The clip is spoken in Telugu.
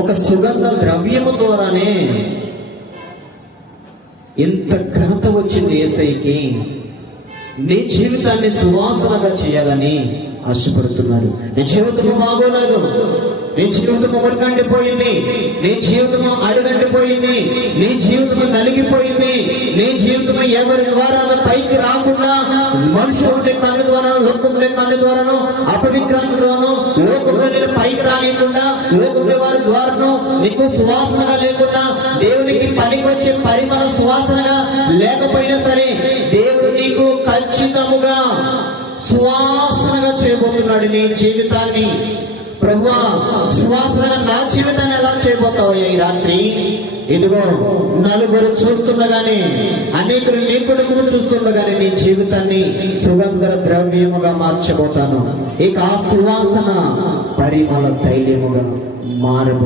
ఒక సుగంధ ద్రవ్యము ద్వారానే ఎంత ఘనత వచ్చింది యేసయ్యకి. నీ జీవితాన్ని సువాసనగా చేయాలని ఆశపడుతున్నారు. నీ జీవితము బాగోలేదు, నీ జీవితము ఒడిగంటిపోయింది, నీ జీవితము అడుగంటిపోయింది, నీ జీవితము నలిగిపోయింది, నీ జీవితము ఎవరి ద్వారా పైకి రాకుండా, మనుషుల కన్ను ద్వారా, లోకంలో కన్ను ద్వారాను, అపవిత్రత ద్వారాను, లోకంలో నేను పైకి రాలేకుండా, లోకంలో వారి ద్వారాను నీకు సువాసనగా లేకుండా, దేవునికి పనికొచ్చే పరిమళ సువాసనగా లేకపోయినా సరే, దేవుడు నీకు ఖచ్చితముగా సువాసనగా చేయబోతున్నాడు నీ జీవితాన్ని. ప్రభువా, సువాసనగా నా జీవితాన్ని ఎలా చేయబోతావయ్యా ఈ రాత్రి? ఇదిగో నలుగురు చూస్తుండగానే, అనేకులు నీ కుటుంబం చూస్తుండగానే నీ జీవితాన్ని సుగంధ ద్రవ్యముగా మార్చబోతాను. ఇక ఆ సువాసన పరిమళ తైలముగా మారబోతుంది.